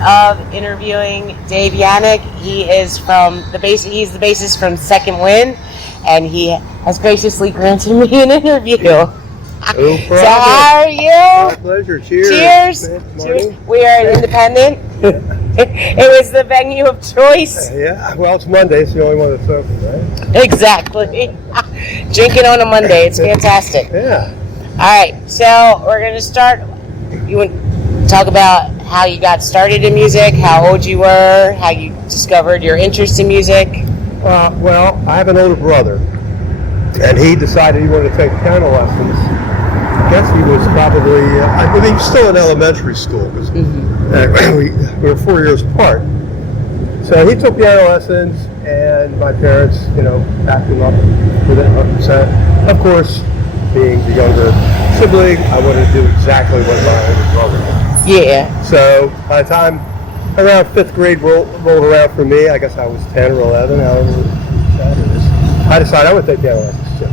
of interviewing Dave Yanuk. He's the bassist from Second Wind, and he has graciously granted me an interview. No problem. So how are you? My pleasure. Cheers. Cheers. Marni. Cheers. We are independent. It was the venue of choice. Yeah, well, it's Monday. It's the only one that's open, right? Exactly. Drinking on a Monday. It's fantastic. Yeah. All right. So we're going to start. You want to talk about how you got started in music, how old you were, how you discovered your interest in music? Well, I have an older brother, and he decided he wanted to take piano lessons. I guess he was probably, he was still in elementary school because we were 4 years apart. So he took piano lessons, and my parents, backed him up with it 100%. Of course, being the younger sibling, I wanted to do exactly what my older brother did. Yeah. So by the time around 5th grade rolled around for me, I guess I was 10 or 11, however that is, I decided I would take piano lessons too.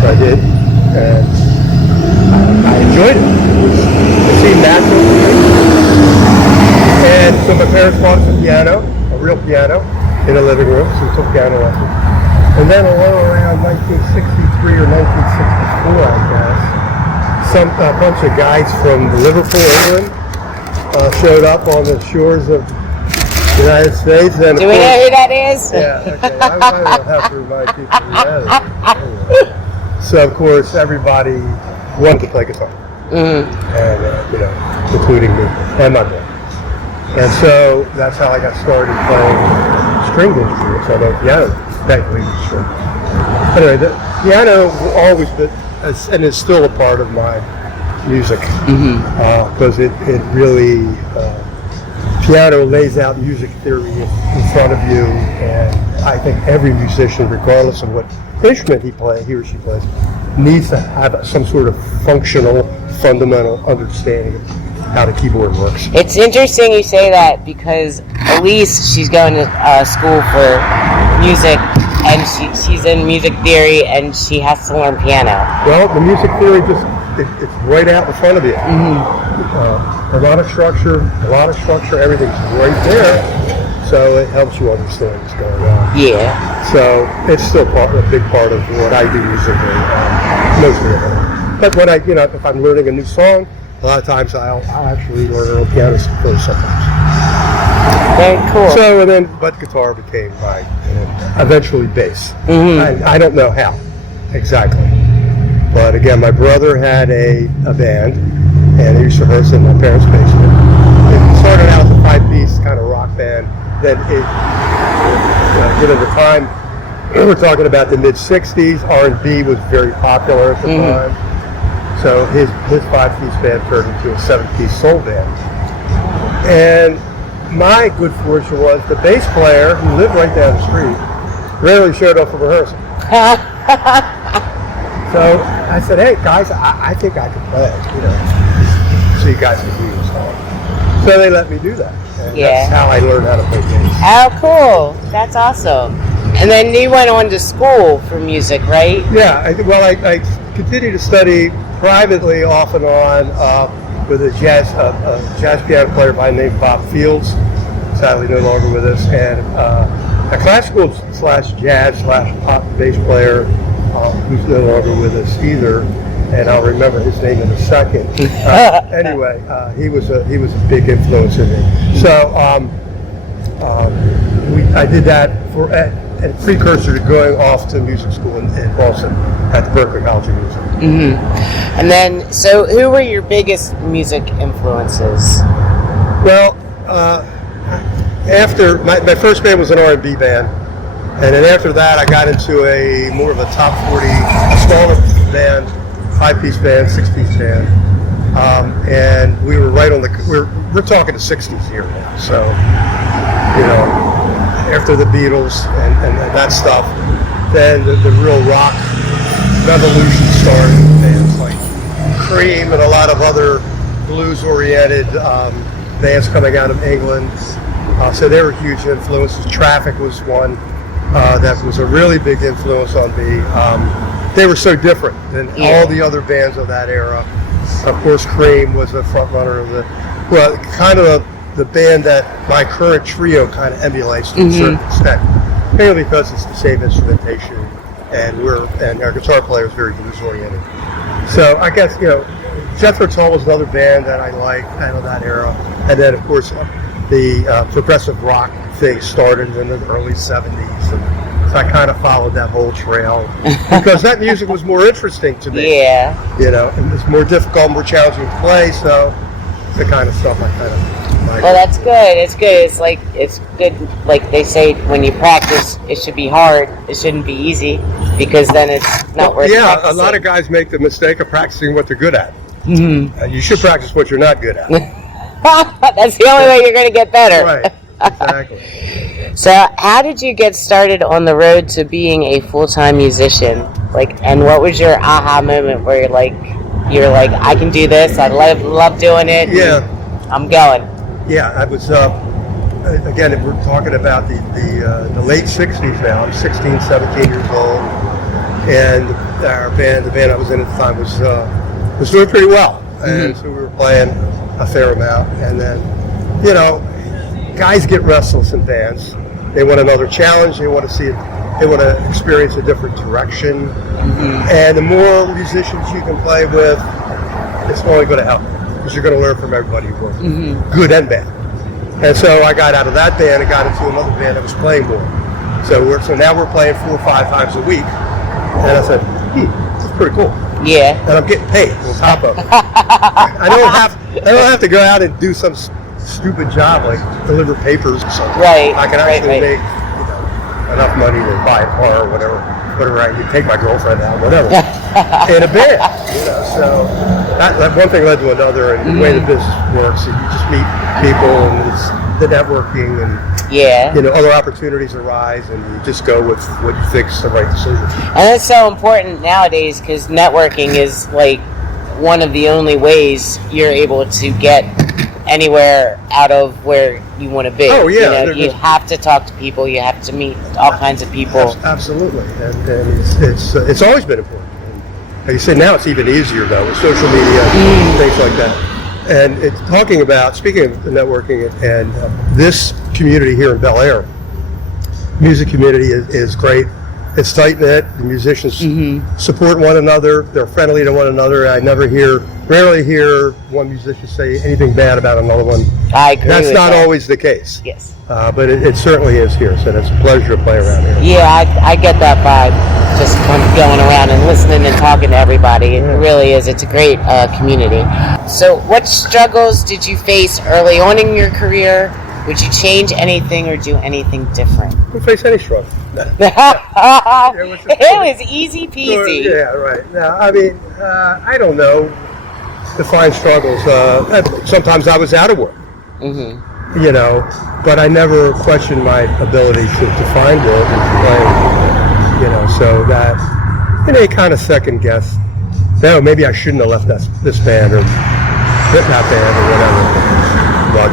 So I did, and I enjoyed it. It seemed natural to me. And so my parents bought us a piano, a real piano, in the living room, so we took piano lessons. And then around 1963 or 1964, I guess, a bunch of guys from Liverpool, England, showed up on the shores of the United States. And Do we know who that is? Yeah, okay. I don't have to remind people who that is. Anyway. So, of course, everybody wanted to play guitar, and including me and my brother. And so that's how I got started playing stringed instruments, although piano technically was string. Anyway, the piano always been, and is still a part of my music, because it really, piano lays out music theory in front of you, and I think every musician, regardless of what instrument he or she plays, needs to have some sort of functional, fundamental understanding of how the keyboard works. It's interesting you say that because Elise, she's going to school for music, and she's in music theory, and she has to learn piano. Well, the music theory it's right out in front of you. A lot of structure, everything's right there. So it helps you understand what's going on. Yeah. So it's still a big part of what I do musically, mostly at home. But when if I'm learning a new song, a lot of times I'll actually learn on piano first sometimes. Very cool. So but guitar became eventually bass. I don't know how exactly, but again, my brother had a band, and he used to rehearse in my parents' basement. It started out as a 5-piece kind of rock band. Then given the time, we're talking about the mid-'60s, R&B was very popular at the time. So his 5-piece band turned into a 7-piece soul band. And my good fortune was the bass player, who lived right down the street, rarely showed up for rehearsal. So I said, hey guys, I think I can play, so you guys can do this song. So they let me do that. And that's how I learned how to play bass. Oh, cool. That's awesome. And then you went on to school for music, right? Yeah, I continued to study privately off and on with a jazz piano player by the name of Bob Fields, sadly no longer with us, and a classical / jazz / pop bass player who's no longer with us either, and I'll remember his name in a second. Anyway, he was a big influence in me. So I did that for a precursor to going off to music school in Boston at the Berklee College of Music. And then, so who were your biggest music influences? Well, after my first band was an R&B band, and then after that I got into a more of a top 40, a smaller band, 5-piece band, 6-piece band, and we were right on we're talking the 60s here now. So after the Beatles and that stuff, then the real rock revolution started. Bands like Cream and a lot of other blues-oriented bands coming out of England. So they were huge influences. Traffic was one that was a really big influence on me. They were so different than all the other bands of that era. Of course, Cream was a front runner of kind of the band that my current trio kind of emulates to a certain extent, mainly because it's the same instrumentation, and our guitar player is very blues oriented. So I guess, you know, Jethro Tull was another band that I liked out of that era, and then of course the progressive rock thing started in the early 70s, and so I kind of followed that whole trail because that music was more interesting to me. Yeah. You know, and it's more difficult, more challenging to play, so the kind of stuff I kind of like. Well, that's good. It's good. It's good. Like they say, when you practice, it should be hard. It shouldn't be easy, because then it's not worth practicing. A lot of guys make the mistake of practicing what they're good at. You should practice what you're not good at. That's the only way you're going to get better. Right. Exactly. So, how did you get started on the road to being a full-time musician? Like, and what was your aha moment where you're like, I can do this. I love doing it. Yeah. I'm going. Yeah, I was. Again, we're talking about the late '60s now. I'm 16, 17 years old, and the band I was in at the time was doing pretty well, and so we were playing a fair amount. And then, you know, guys get restless in bands. They want another challenge. They want to see it. They want to experience a different direction. And the more musicians you can play with, it's only going to help, because you're going to learn from everybody who works, good and bad. And so I got out of that band and got into another band that was playing more. So now we're playing 4 or 5 times a week. And I said, this is pretty cool. Yeah. And I'm getting paid on top of it. I don't have to go out and do some stupid job like deliver papers or something. Right. I can actually make enough money to buy a car or whatever I can take my girlfriend out, whatever. In a band, you know. So that one thing led to another, and the way the business works, you just meet people, and it's the networking, and you know, other opportunities arise, and you just go with what you think is the right decision. And that's so important nowadays, because networking is like one of the only ways you're able to get anywhere out of where you want to be. Oh yeah, you know, you have to talk to people. You have to meet all kinds of people. Absolutely, and it's always been important. And like you said, now it's even easier though with social media, things like that. And speaking of networking, and this community here in Bel Air, music community is great. It's tight knit. The musicians support one another. They're friendly to one another. I rarely hear one musician say anything bad about another one. I agree. That's not always the case. Yes. But it certainly is here. So it's a pleasure to play around here. Yeah, I get that vibe. Just kind of going around and listening and talking to everybody. It really is. It's a great community. So, what struggles did you face early on in your career? Would you change anything or do anything different? Don't face any struggle. It was easy peasy. Yeah, right. Now, I mean, I don't know. Define struggles. Sometimes I was out of work. You know, but I never questioned my ability to find work and to play. You know, so that, you know, you kind of second guess. No, maybe I shouldn't have left this band or that band or whatever. But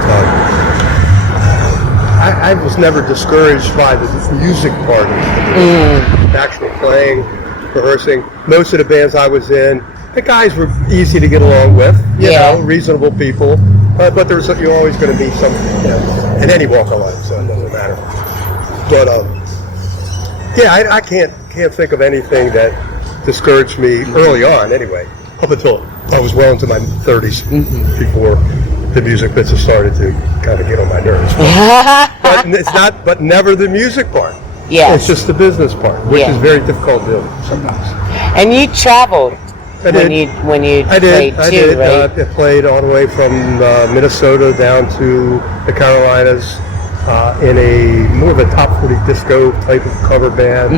I was never discouraged by the music part of it. Actual playing, rehearsing. Most of the bands I was in, the guys were easy to get along with, you know, reasonable people. But you're always going to meet some, you know, in any walk of life, so it doesn't matter. But I can't think of anything that discouraged me early on, anyway. Up until I was well into my 30s, before the music business started to kind of get on my nerves. But never the music part. Yeah, it's just the business part, which is very difficult to do sometimes. And you traveled. I did. When you played too, right? I played all the way from Minnesota down to the Carolinas in a more of a top 40 disco type of cover band,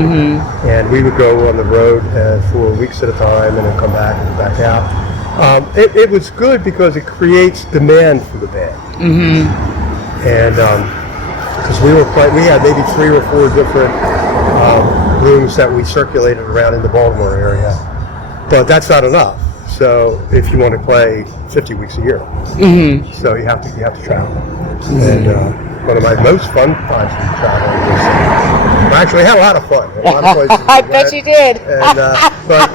and we would go on the road for weeks at a time, and then come back and back out. It was good because it creates demand for the band, and because we had maybe 3 or 4 different rooms that we circulated around in the Baltimore area. But that's not enough. So if you want to play 50 weeks a year, so you have to travel. And one of my most fun times in traveling was I actually had a lot of fun. A lot of places I bet you did. And, but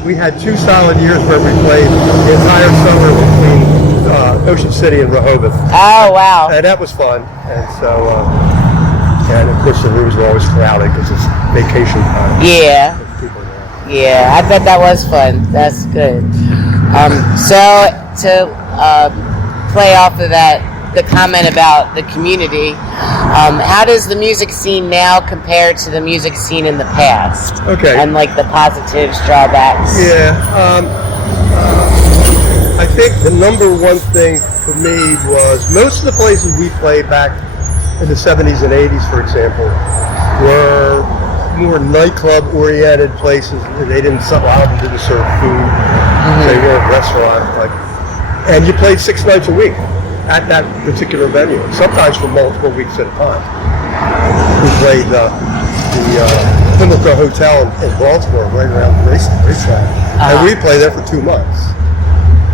we had 2 solid years where we played the entire summer between Ocean City and Rehoboth. Oh, wow. And that was fun. And so, and of course the rooms were always crowded because it's vacation time. Yeah. People there. Yeah, I bet that was fun. That's good. So to play off of that, the comment about the community, how does the music scene now compare to the music scene in the past? Okay. And like the positives, drawbacks? Yeah. I think the number one thing for me was most of the places we played back in the 70s and 80s, for example, were more nightclub-oriented places. They didn't, a lot of them didn't serve food. They were a restaurant, and you played 6 nights a week at that particular venue, sometimes for multiple weeks at a time. We played the Pimlico Hotel in Baltimore, right around the racetrack, and we played there for 2 months.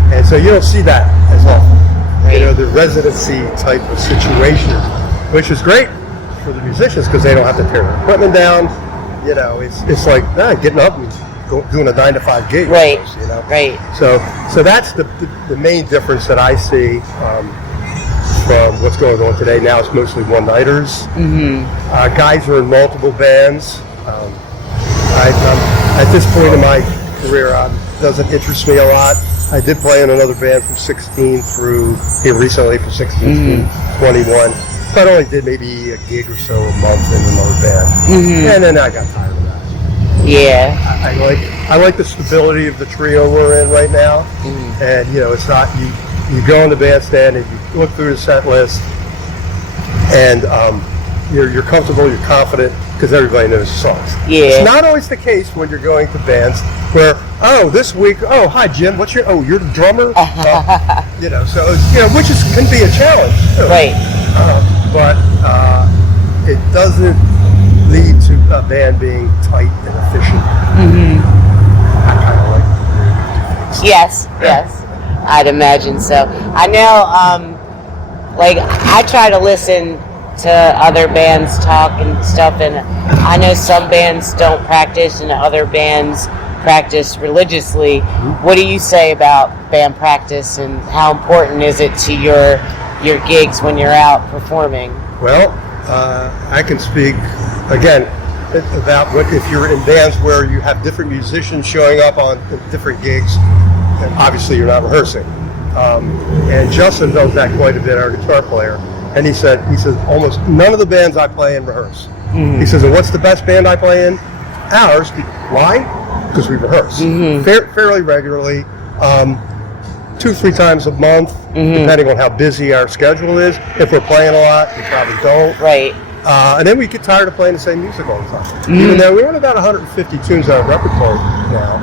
And so you don't see that as often. Right. You know, the residency type of situation, which is great for the musicians because they don't have to tear their equipment down. You know, it's like getting up and doing a 9-to-5 gig. Right. Almost, you know? Right. So that's the main difference that I see from what's going on today. Now it's mostly one-nighters. Guys are in multiple bands. At this point in my career, it doesn't interest me a lot. I did play in another band from 16 through here recently from 16 to 21. But I only did maybe a gig or so a month in another band. And then I got tired of that. Yeah. I like the stability of the trio we're in right now. And you know, it's not you go on the bandstand and you look through the set list and you're comfortable, you're confident because everybody knows the songs. Yeah. It's not always the case when you're going to bands where, this week, hi Jim, you're the drummer? You know, so, which can be a challenge too. Right. But it doesn't lead to a band being tight and efficient. I kind of like to do things. Yes. I'd imagine so. I know, I try to listen to other bands talk and stuff, and I know some bands don't practice and other bands practice religiously. What do you say about band practice and how important is it to your gigs when you're out performing? Well, I can speak again about what if you're in bands where you have different musicians showing up on different gigs, and obviously you're not rehearsing. And Justin knows that quite a bit, our guitar player. And he says almost none of the bands I play in rehearse. He says, and what's the best band I play in? Ours. Why? Because we rehearse fairly regularly, 2-3 times a month, depending on how busy our schedule is. If we're playing a lot, we probably don't. Right. And then we get tired of playing the same music all the time. Even though we're on about 150 tunes on our repertoire now.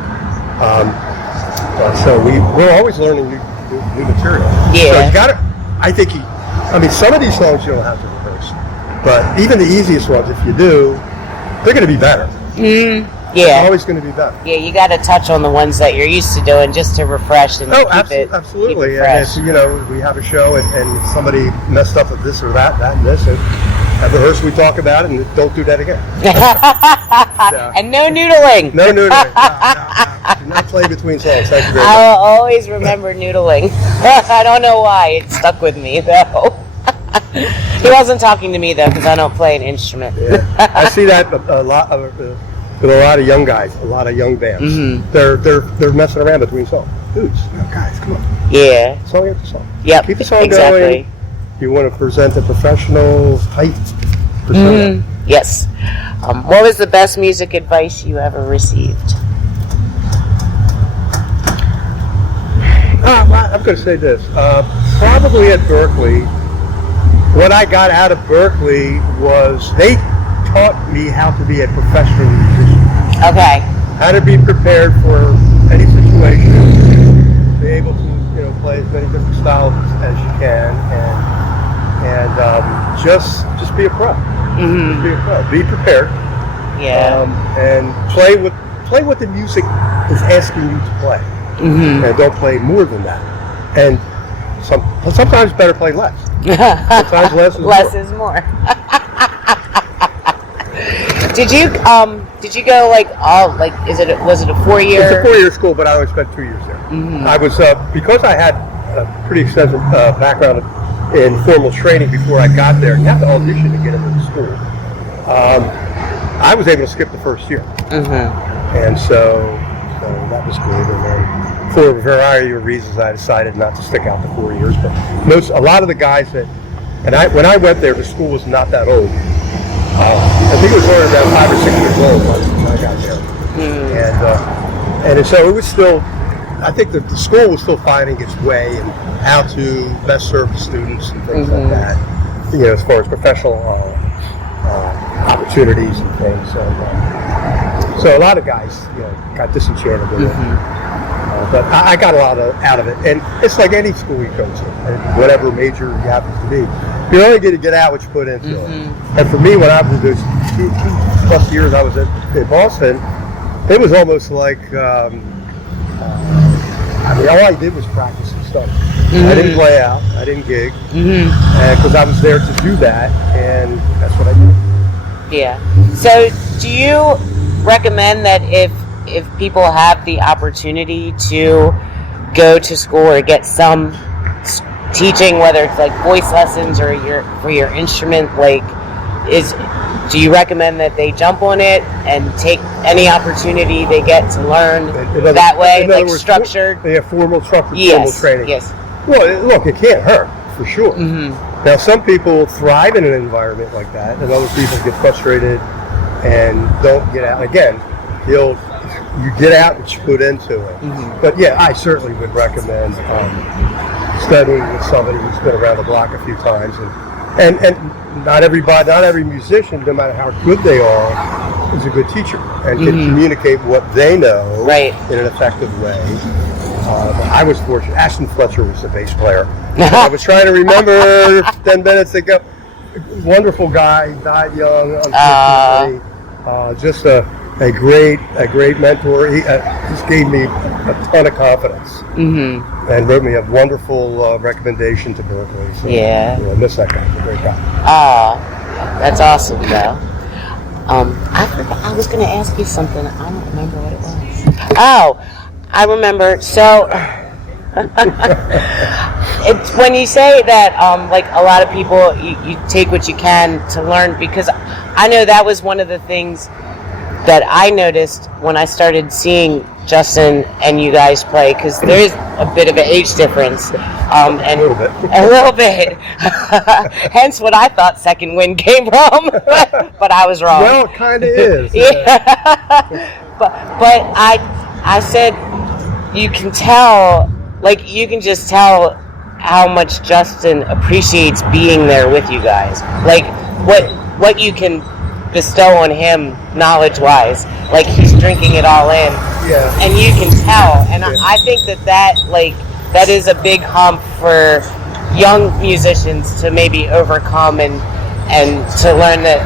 So we're always learning new material. Yeah. So you gotta, some of these songs you don't have to rehearse. But even the easiest ones, if you do, they're going to be better. Yeah. They're always going to be better. Yeah, you got to touch on the ones that you're used to doing just to refresh and keep it absolutely. Keep it fresh. And if, we have a show and somebody messed up with this or that and this, and at rehearsal we talk about it and don't do that again. And no noodling. No noodling. No. Do not play between songs. Thank you very much. I'll always remember noodling. I don't know why. It stuck with me, though. He wasn't talking to me, though, because I don't play an instrument. Yeah. I see that a lot with a lot of young guys, a lot of young bands. They're messing around between songs. Dudes, guys, come on. Yeah. Song after song. Yep. Keep the song exactly. going. You want to present a professional, tight persona. Yes. What was the best music advice you ever received? I'm going to say this. Probably at Berkeley, what I got out of Berkeley was they taught me how to be a professional musician. Okay. How to be prepared for any situation, be able to play as many different styles as you can, and just be a pro. Just be a pro. Be prepared. Yeah. And play what the music is asking you to play. And don't play more than that. And sometimes better play less. Sometimes less is more. Did you go was it a 4-year? It's a 4-year school, but I only spent 2 years there. I was because I had a pretty extensive background in formal training before I got there. You have to audition to get into the school. I was able to skip the first year, and so that was good. And then for a variety of reasons, I decided not to stick out the 4 years. But a lot of the guys when I went there, the school was not that old. I think it was only about 5 or 6 years old when I got there, and so it was still. I think that the school was still finding its way and how to best serve the students and things like that. As far as professional opportunities and things. So a lot of guys, got disenchanted with it. But I got a lot out of it. And it's like any school you go to, whatever major you happen to be. You're only going to get out what you put into it. And for me, when I was those 2+ years I was in Boston, it was almost like, all I did was practice and stuff. I didn't play out. I didn't gig. Because I was there to do that, and that's what I did. Yeah. So do you recommend that if people have the opportunity to go to school or get some teaching, whether it's like voice lessons or for your instrument, do you recommend that they jump on it and take any opportunity they get to learn that way, like structured? They have formal formal training. Yes. Well, look, it can't hurt, for sure. Now, some people thrive in an environment like that, and other people get frustrated and don't get out. Again, you get out what you put into it. But yeah, I certainly would recommend studying with somebody who's been around the block a few times, and not every musician, no matter how good they are, is a good teacher and can communicate what they know in an effective way. I was fortunate. Ashton Fletcher was the bass player. I was trying to remember 10 minutes ago. Wonderful guy, died young, unfortunately. Just a great mentor. He just gave me a ton of confidence and wrote me a wonderful recommendation to Berkeley. So, I miss that guy. He's a great guy. That's awesome, though. I was going to ask you something. I don't remember what it was. Oh, I remember. So, it's when you say that, like a lot of people, you take what you can to learn, because I know that was one of the things that I noticed when I started seeing Justin and you guys play, because there is a bit of an age difference, and a little bit. Hence what I thought Second Wind came from, but I was wrong. Well, it kind of is. but I said you can tell, like you can just tell how much Justin appreciates being there with you guys, like what you can bestow on him knowledge-wise, like he's drinking it all in, and you can tell, and I think that is a big hump for young musicians to maybe overcome, and to learn that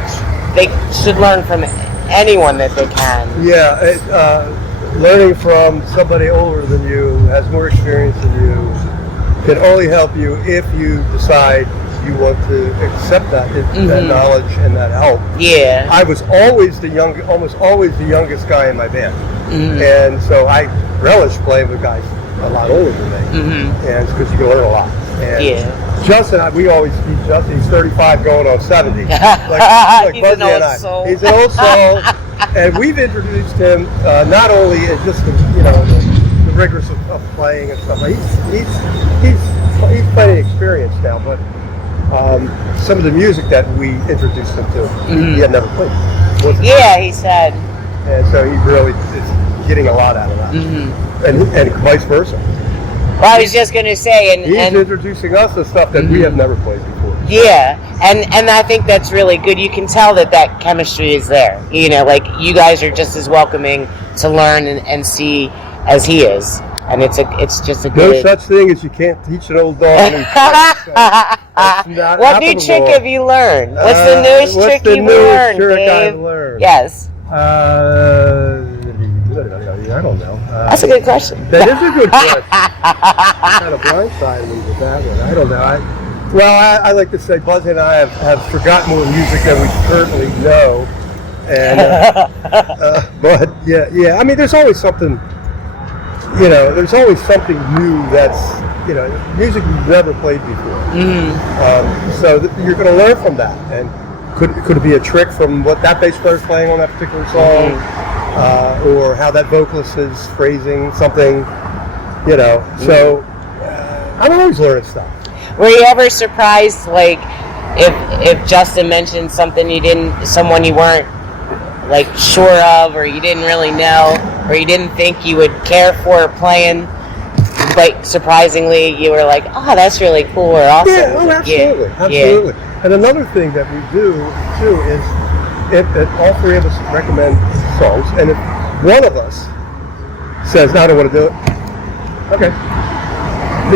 they should learn from anyone that they can. Learning from somebody older than you, who has more experience than you, can only help you if you decide you want to accept that knowledge and that help. I was almost always the youngest guy in my band, and so I relish playing with guys a lot older than me, and it's because you can learn a lot. And Justin, we always teach Justin. He's 35, going on 70. like he's Buzzy an and old I. soul. He's an old soul, and we've introduced him not only as just the rigors of playing and stuff. He's plenty experienced now, but some of the music that we introduced him to, he had never played. He said. And so he really is getting a lot out of that, and vice versa. Well, I was just going to say, and he's introducing us to stuff that we have never played before. And I think that's really good. You can tell that chemistry is there. Like you guys are just as welcoming to learn and see as he is, and it's just a good. No such thing as you can't teach an old dog. What new trick have you learned? What's the newest trick you've learned, Dave? Yes. I don't know. That's a good question. That is a good question. Kind of blindsided me with that one. I don't know. I like to say Buzz and I have forgotten more music than we currently know. And but I mean, there's always something. you know, there's always something new that's, you know, music you've never played before. So you're going to learn from that. And could it be a trick from what that bass player's playing on that particular song, or how that vocalist is phrasing something, you know? So I'm always learning stuff. Were you ever surprised, like, if Justin mentioned something someone you weren't like sure of, or you didn't really know, or you didn't think you would care for playing, like surprisingly you were like, oh, that's really cool or awesome? Yeah, oh, absolutely, absolutely. Yeah. And another thing that we do too is if all three of us recommend songs, and if one of us says, no, I don't want to do it, okay,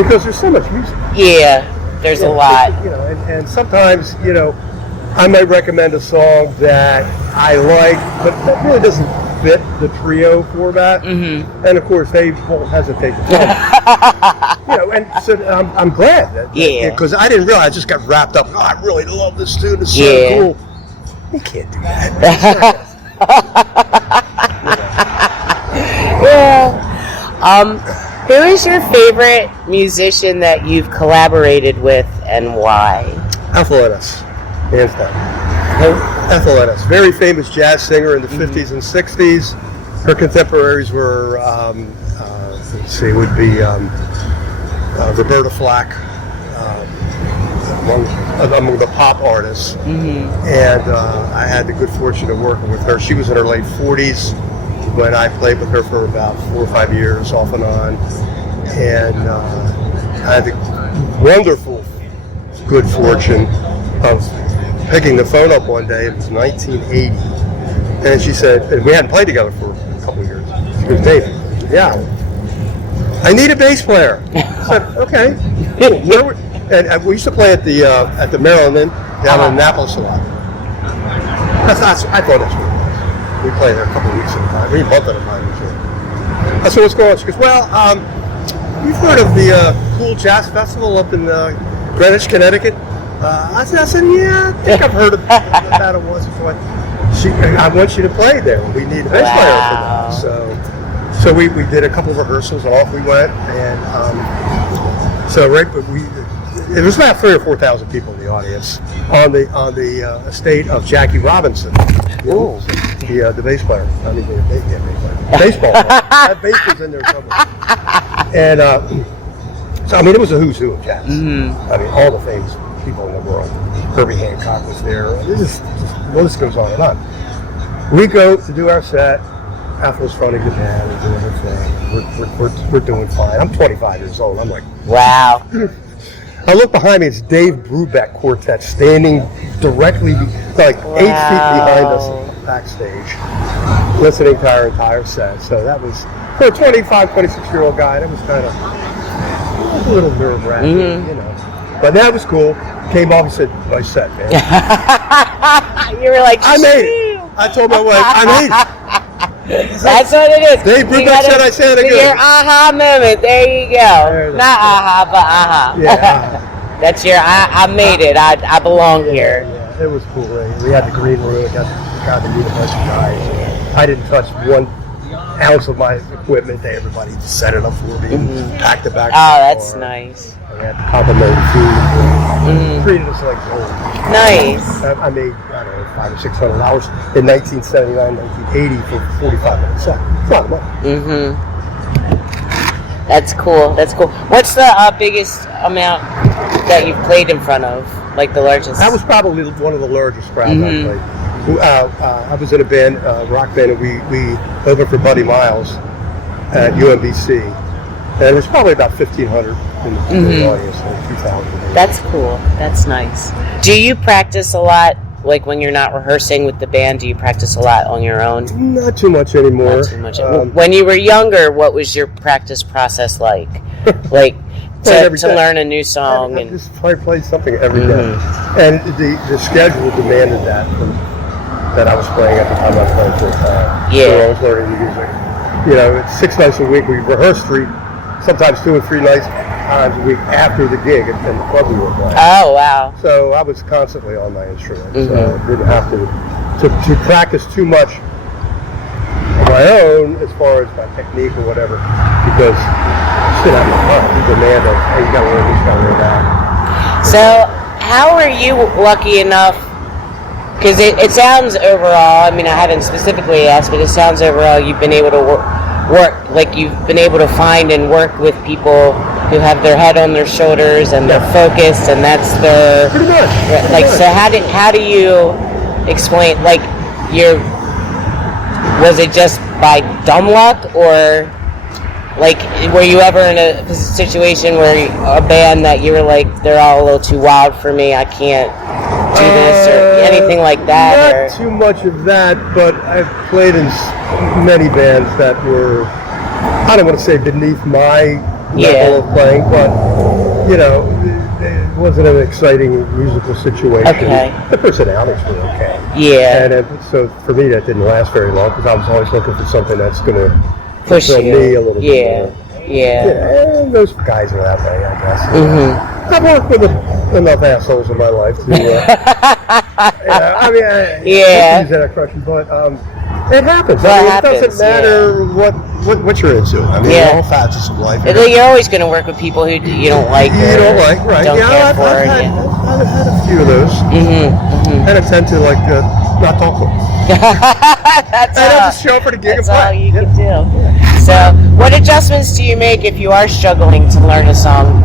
because there's so much music. Yeah, there's a lot. You know, and sometimes, you know, I might recommend a song that I like, but that really doesn't fit the trio format. And of course, they won't hesitate to play. You know, and so I'm glad that, because I didn't realize I just got wrapped up. Oh, I really love this tune. It's so cool. You can't do that. Who is your favorite musician that you've collaborated with, and why? Athletics, hands down. Athletics, very famous jazz singer in the 50s and 60s. Her contemporaries were, would be Roberta Flack, among the pop artists. And I had the good fortune of working with her. She was in her late 40s when I played with her for about 4 or 5 years, off and on. And I had the wonderful good fortune of picking the phone up one day. It was 1980. And she said, and we hadn't played together for a couple of years. She goes, Dave, I need a bass player. I said, okay. And we used to play at the Maryland Inn down in Annapolis a lot. I thought that's what it was. We played there a couple of weeks at a time, maybe a month at a time. I said, what's going on? She goes, well, you've heard of the Cool Jazz Festival up in Greenwich, Connecticut? I said, yeah, I think I've heard of that once before. I want you to play there. We need a bass player for that. So we did a couple of rehearsals, and off we went. And it was about 3,000 or 4,000 people in the audience on the estate of Jackie Robinson, the bass player. I mean, the baseball player. That bass was in there somewhere. And so I mean, it was a who's who of jazz. I mean, all the famous people in the world. Herbie Hancock was there. The list goes on and on. We go to do our set. Ethel's fronting the band and doing her thing. We're doing fine. I'm 25 years old. I'm like, wow. I look behind me. It's Dave Brubeck Quartet standing directly, like 8 feet behind us backstage, listening to our entire set. So that was, for a 25, 26-year-old guy, that was kind of a little nerve-wracking, you know. But that was cool. Came off and said, nice set, man. You were like, I made it. I told my wife, I made it. That's what it is. Dave Brubeck said I said it again. Your aha moment. There you go. Not aha, but aha. Yeah. That's your I made it. I belong here. Yeah, it was cool. We had the green room. Got to meet a bunch of guys. I didn't touch 1 ounce of my equipment. Everybody just set it up for me and packed it back. Oh, that's nice. We had complimentary food. Treated us like gold. Nice. I made, I don't know, $500 or $600 in 1979, 1980 for 45 minutes set. It's a lot of money. That's cool. That's cool. What's the biggest amount that you've played in front of? Like the largest? That was probably one of the largest crowds I played. I was in a band, rock band, and we opened for Buddy Miles at UMBC. And it was probably about 1,500 in the audience, like 2,000. That's cool. That's nice. Do you practice a lot? Like when you're not rehearsing with the band, do you practice a lot on your own? Not too much anymore. Not too much. When you were younger, what was your practice process like? Like to learn a new song? I just played something every day. And the schedule demanded that I was playing at the time I was playing full time. Yeah. So I was learning the music. You know, it's 6 nights a week. We rehearse sometimes 2 and 3 nights times a week after the gig and the club we were playing. Oh, wow. So I was constantly on my instrument. So I didn't have to practice too much my own as far as my technique or whatever, because shit, I'm the man that, hey, you gotta learn this, you gotta learn that. So, how are you lucky enough? Because it sounds overall, I mean, I haven't specifically asked, but it sounds overall you've been able to work, like you've been able to find and work with people who have their head on their shoulders and they're focused, and that's their... Pretty much. Like, so how do you explain, like, was it just by dumb luck, or... Like, were you ever in a situation where a band that you were like, they're all a little too wild for me, I can't do this, or anything like that? Not too much of that, but I've played in many bands that were, I don't want to say beneath my level of playing, but, you know, it wasn't an exciting musical situation. Okay. The personalities were okay. Yeah. And so for me, that didn't last very long, because I was always looking for something that's going to push you. Me a little bit more. Yeah. And those guys are that way, I guess. Mm-hmm. I've worked with enough assholes in my life to, I mean, use that expression, but it happens. It doesn't matter what you're into. I mean, all facets of life. You're always going to work with people who you don't like. You don't like, right? Don't care for. I've had a few of those, and I tend to not talk to them. That's all. I'll just show up for the gig and play. That's all you can do. So, what adjustments do you make if you are struggling to learn a song,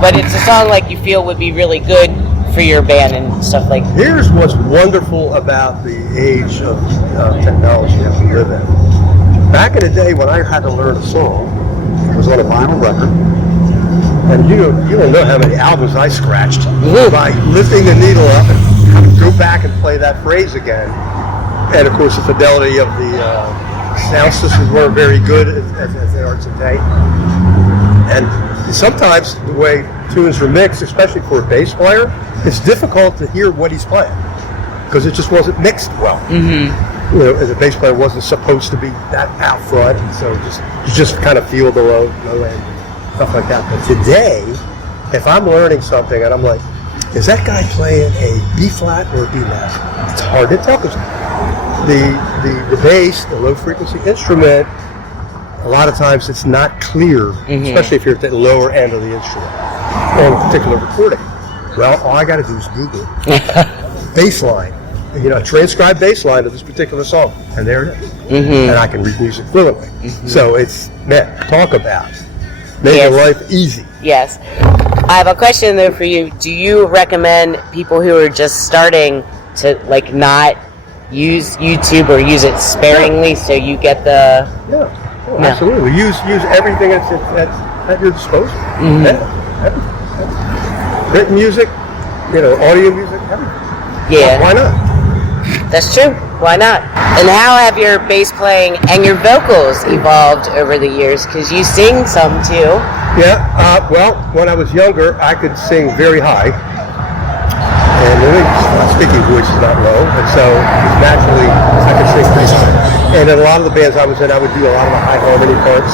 but it's a song like you feel would be really good for your band and stuff like that? Here's what's wonderful about the age of technology that we live in. Back in the day when I had to learn a song, it was on a vinyl record, and you don't know how many albums I scratched by lifting the needle up and having to go back and play that phrase again. And of course, the fidelity of the sound systems weren't very good as they are today. And sometimes the way tunes are mixed, especially for a bass player, it's difficult to hear what he's playing because it just wasn't mixed well. Mm-hmm. You know, as a bass player wasn't supposed to be that out front, and so you just kind of feel the low end, stuff like that. But today, if I'm learning something and I'm like, is that guy playing a B flat or a B major? It's hard to tell because the bass, the low frequency instrument, a lot of times it's not clear, especially if you're at the lower end of the instrument on a particular recording. Well, all I got to do is Google bass line, transcribe bass line of this particular song, and there it is. And I can read music fluently. So it's, talk about making life easy. Yes. I have a question though for you. Do you recommend people who are just starting to not use YouTube or use it sparingly so you get the... No, absolutely. Use everything that's at your disposal. Everything. Written music, audio music, everything. Yeah. Why not? That's true. Why not? And how have your bass playing and your vocals evolved over the years? Because you sing some too. Yeah. Well, when I was younger, I could sing very high. And my speaking voice is not low, and so naturally I could sing pretty high. And in a lot of the bands I was in, I would do a lot of the high harmony parts.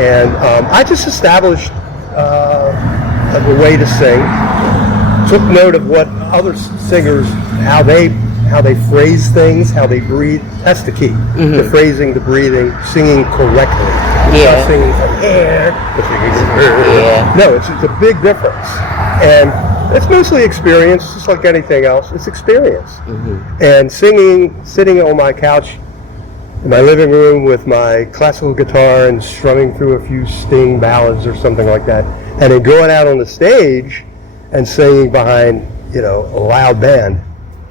And I just established a way to sing. Took note of what other singers, how they phrase things, how they breathe. That's the key. The phrasing, the breathing, singing correctly. Not singing from here, but singing from here. No, it's a big difference. And it's mostly experience, just like anything else. It's experience. And sitting on my couch in my living room with my classical guitar and strumming through a few Sting ballads or something like that, and then going out on the stage and singing behind, a loud band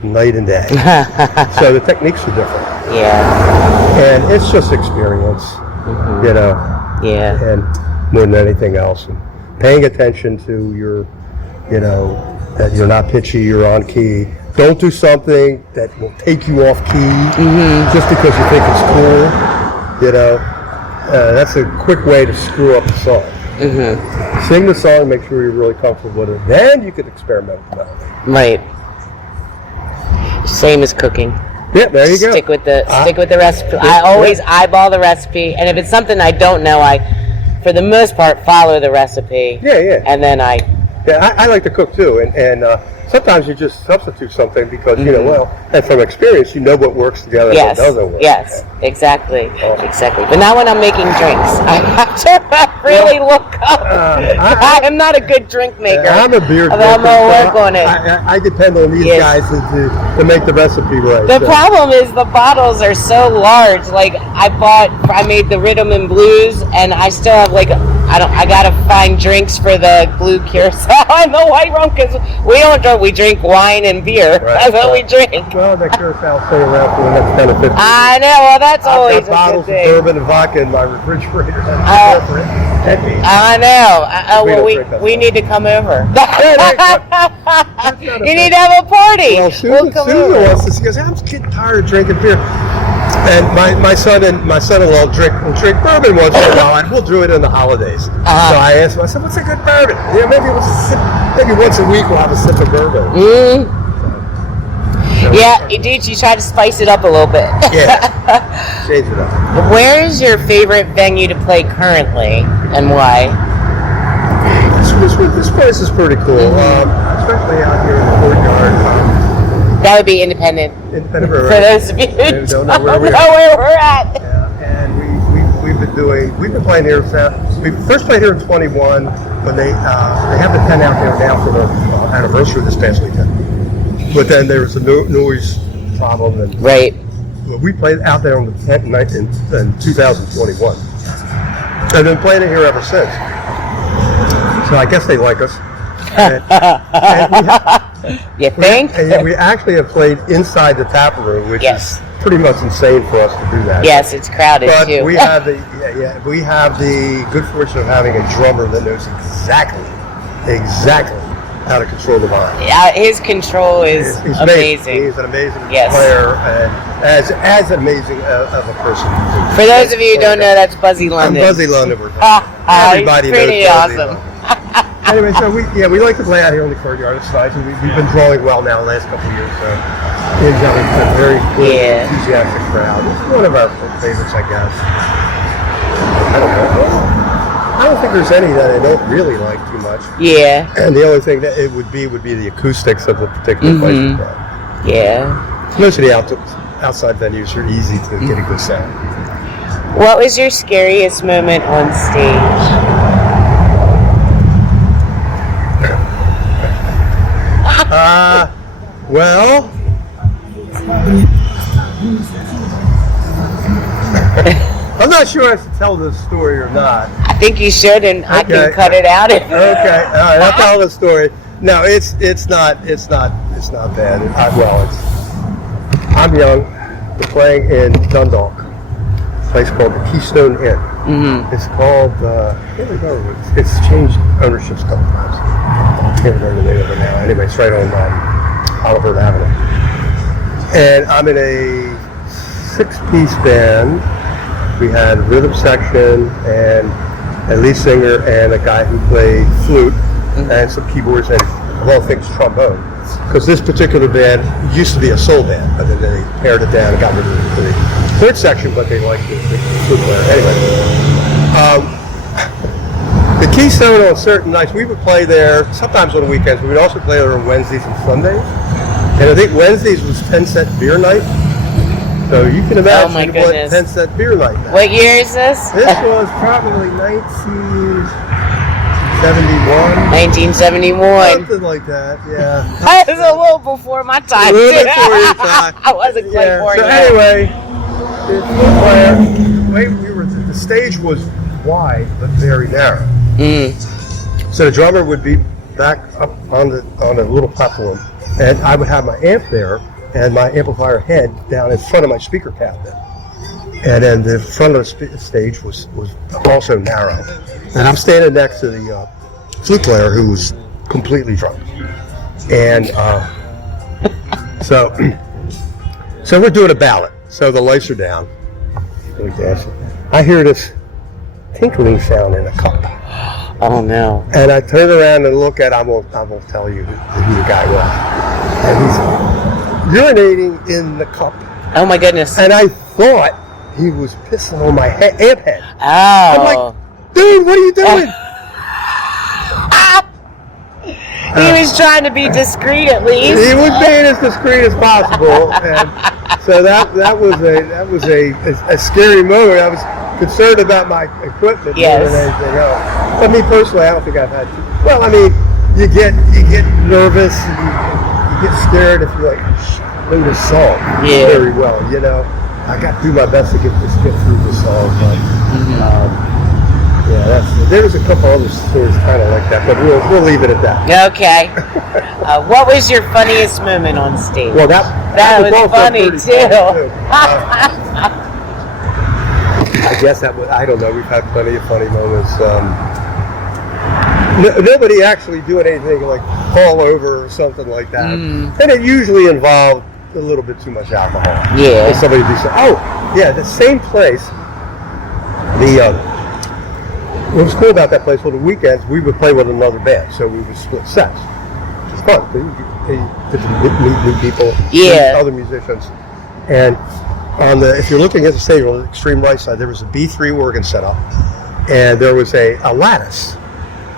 night and day. So the techniques are different. And it's just experience, and more than anything else. And paying attention to your, that you're not pitchy, you're on key. Don't do something that will take you off key just because you think it's cool. That's a quick way to screw up the song. Sing the song, make sure you're really comfortable with it. Then you can experiment with melody. Right. Same as cooking. Yeah, there you go. Stick with the recipe. I always eyeball the recipe, and if it's something I don't know, I, for the most part, follow the recipe. Yeah. And then I like to cook too, and sometimes you just substitute something because, and from experience, you know what works together and what doesn't work. Yes, exactly. Exactly. But now when I'm making drinks, I have to really look up. I am not a good drink maker. I'm a beer drinker. I'm going to work on it. I depend on these guys to make the recipe right. The problem is the bottles are so large. Like, I made the rhythm and blues, and I still have I gotta find drinks for the blue curacao and the white rum because we don't drink. We drink wine and beer. That's what we drink. Well, that curacao will stay around for the next 10 or 15 years. I know. Well, that's always a good bottles thing. of bourbon and vodka in my refrigerator. I know. We need to come over. You need to have a party. Well, Susan wants to. She goes, I'm getting tired of drinking beer. And my son-in-law will drink bourbon once in a while, and we'll do it in the holidays. So I asked him, I said, what's a good bourbon? Maybe once a week we'll have a sip of bourbon. Indeed, you try to spice it up a little bit. Yeah, change it up. Where is your favorite venue to play currently, and why? This place is pretty cool, especially out here in the courtyard. That would be independent. For those of you who don't know where we're at. Yeah, and we've been playing here. We first played here in 21, but they have the tent out there now for the anniversary this past weekend. But then there was a noise problem, and we played out there on the tent in 2021, and been playing it here ever since. So I guess they like us. You think? And we actually have played inside the tap room, which is pretty much insane for us to do that. Yes, it's crowded too. But we have the good fortune of having a drummer that knows exactly how to control the volume. Yeah, his control is amazing. He's an amazing player and as amazing of a person. For those of you who don't know, that's Buzzy London. I'm Buzzy London. Everybody knows pretty awesome. Anyway, so we like to play out here in the courtyard. It's nice, and we've been drawing well now the last couple of years. So it's a very good, enthusiastic crowd. It's one of our favorites, I guess. I don't know. I don't think there's any that I don't really like too much. Yeah. And the only thing that it would be the acoustics of the particular place. Yeah. Most of the outside venues are easy to get a good sound. What was your scariest moment on stage? Well, I'm not sure I should tell this story or not. I think you should, and I can cut it out. Okay, all right, I'll tell the story. No, it's not bad. I'm young. We're playing in Dundalk, a place called the Keystone Inn. Mm-hmm. It's called. I can't remember. It's changed ownerships a couple times. I can't remember the name of it now. Anyway, it's right on Oliver Avenue. And I'm in a 6-piece band. We had a rhythm section and a lead singer and a guy who played flute and some keyboards and, of all things, trombone. Because this particular band used to be a soul band, but then they pared it down and got rid of the third section, but they liked the flute player. Anyway. The Keystone on certain nights, we would play there, sometimes on the weekends, but we'd also play there on Wednesdays and Sundays. And I think Wednesdays was 10-cent beer night. So you can imagine what 10-cent beer night. What year is this? This was probably 1971. 1971. Something like that, yeah. That was a little before my time. A little before your time. I wasn't quite born yet. Anyway, the stage was wide but very narrow. So the drummer would be back up on a little platform, and I would have my amp there and my amplifier head down in front of my speaker cabinet. And then the front of the stage was also narrow. And I'm standing next to the flute player who was completely drunk. And so we're doing a ballad. So the lights are down. I hear this tinkling sound in a cup. Oh no! And I turn around and look at. I won't tell you who the guy was. And he's urinating in the cup. Oh my goodness! And I thought he was pissing on my amp head. Oh! I'm like, dude, what are you doing? He was trying to be discreet at least. He was being as discreet as possible, and so that was a scary moment. I was concerned about my equipment more than anything else. I mean, personally, I don't think I've had to. Well, I mean, you get nervous and you get scared if you like know the song very well. You know, I got to do my best to get through the song, but there was a couple other stories kind of like that, but we'll leave it at that. Okay. What was your funniest moment on stage? Well, that was funny too. I guess that was, I don't know, we've had plenty of funny moments. Nobody actually doing anything like fall over or something like that. And it usually involved a little bit too much alcohol. Yeah. And somebody be so, the same place. What was cool about that place, well, the weekends, we would play with another band, so we would split sets. Which was fun. You get to meet new people, other musicians. And if you're looking at the stage on the extreme right side, there was a B3 organ set up, and there was a lattice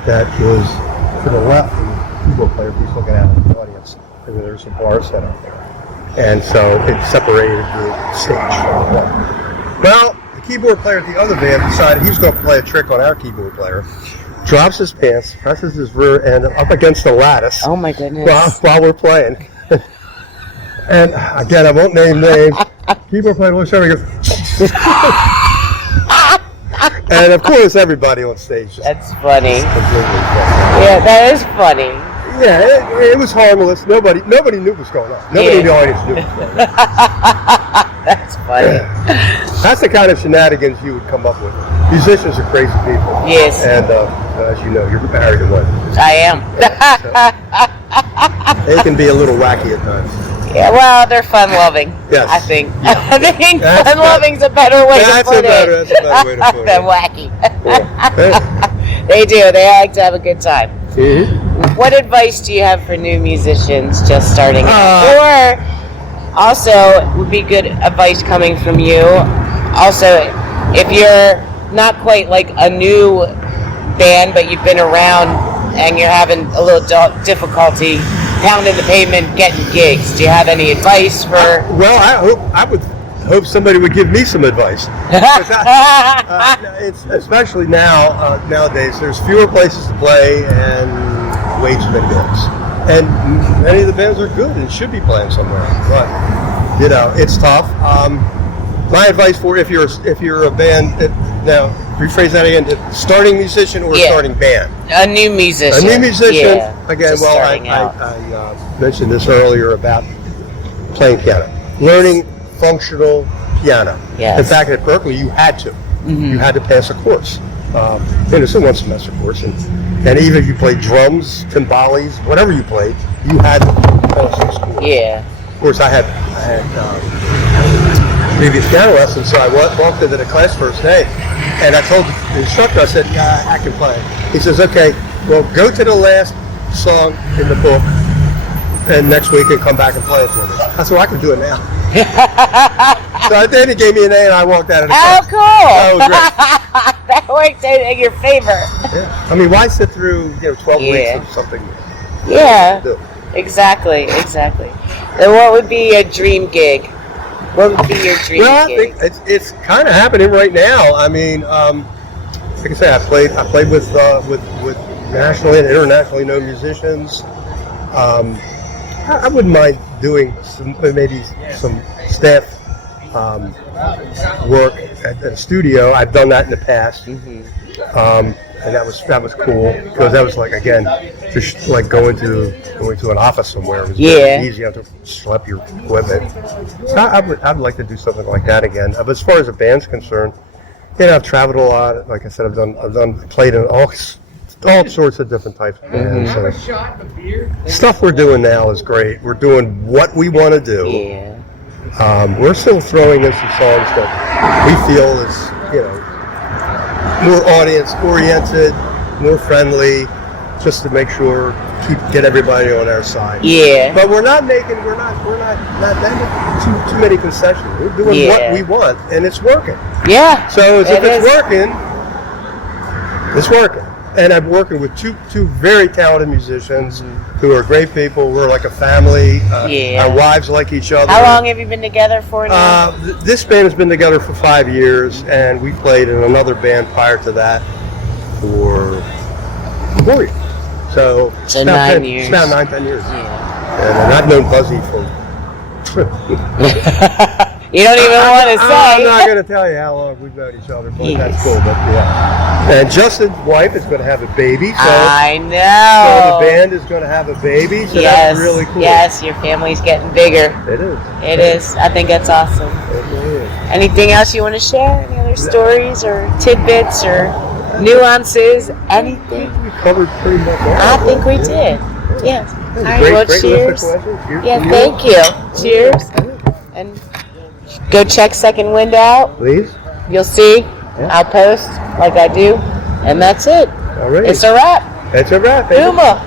that was to the left of the keyboard player. He's looking out at the audience, and there was a bar set up there. And so it separated the stage from the wall. Well, the keyboard player at the other band decided he was going to play a trick on our keyboard player, drops his pants, presses his rear end up against the lattice. Oh my goodness. While we're playing. And again, I won't name names. Keyboard player looks over and goes, and of course everybody on stage just That's funny. completely Yeah, that is funny. Yeah, it was harmless. Nobody knew what was going on. Nobody in the audience knew what was going on. That's funny. That's the kind of shenanigans you would come up with. Musicians are crazy people. Yes. And as you know, you're married to one. I am. They can be a little wacky at times. Yeah, well, they're fun-loving. Yes. I think. Yeah. I think fun-loving's a better way to put it. That's a better way to put it. Than wacky. Yeah. They do. They like to have a good time. Mm-hmm. What advice do you have for new musicians just starting out? Or also, it would be good advice coming from you. Also, if you're not quite like a new band, but you've been around and you're having a little difficulty pounding the pavement, getting gigs, do you have any advice for? Well, I would hope somebody would give me some advice. It's especially nowadays. There's fewer places to play and way too many bands, and many of the bands are good and should be playing somewhere. But it's tough. My advice for if you're a band, now rephrase that again: starting musician or starting band. A new musician. A new musician. Again, just starting out. I mentioned this earlier about playing piano, learning functional piano. Yes. In fact, at Berkeley, you had to. Mm-hmm. You had to pass a course. It's a one-semester course, and even if you played drums, timbales, whatever you played, you had to pass this course. Yeah. Of course, I had previous piano lessons, so I walked into the class first day, and I told the instructor, I said, "Yeah, I can play." He says, "Okay, well, go to the last song in the book, and next week and come back and play it for me." I said, "Well, I can do it now." So then he gave me an A, and I walked out of the class. Oh, cool! That was great. That worked out in your favor. Yeah. I mean, why sit through 12 weeks of something? Yeah, exactly. And what would be a dream gig? What would be your dream gig? I think it's kind of happening right now. I mean, like I say, I played with nationally and internationally known musicians. I wouldn't mind doing maybe some staff work at a studio. I've done that in the past, and that was cool because that was like just like going to an office somewhere. It was very easy. You have to schlep your equipment. So I'd like to do something like that again. But as far as the band's concerned, I've traveled a lot. Like I said, I've played in all sorts of different types of bands. Stuff we're doing now is great. We're doing what we want to do. Yeah. We're still throwing in some songs that we feel is, more audience oriented, more friendly, just to make sure get everybody on our side. Yeah. But we're not making too many concessions. We're doing what we want, and it's working. Yeah. So if it's working, it's working. And I'm working with two very talented musicians who are great people. We're like a family. Our wives like each other. How long have you been together for now? This band has been together for 5 years, and we played in another band prior to that for 4 years. So 9 years. It's about 9-10 years. Yeah. And I've known Buzzy for... You don't even want to say. I'm not going to tell you how long we've known each other, but that's cool. But yeah. And Justin's wife is going to have a baby. So, I know. So the band is going to have a baby. So that's really cool. Yes, your family's getting bigger. It is. It is. I think that's awesome. It really is. Anything else you want to share? Any other stories or tidbits or nuances? Anything? We covered pretty much all. I think we did. Yes. All right. Great, Well, great cheers. Cheers. Yeah. Thank you. Cheers. And go check Second Wind out. Please. You'll see. I'll post like I do. And that's it. All right. It's a wrap. It's a wrap. HUMA.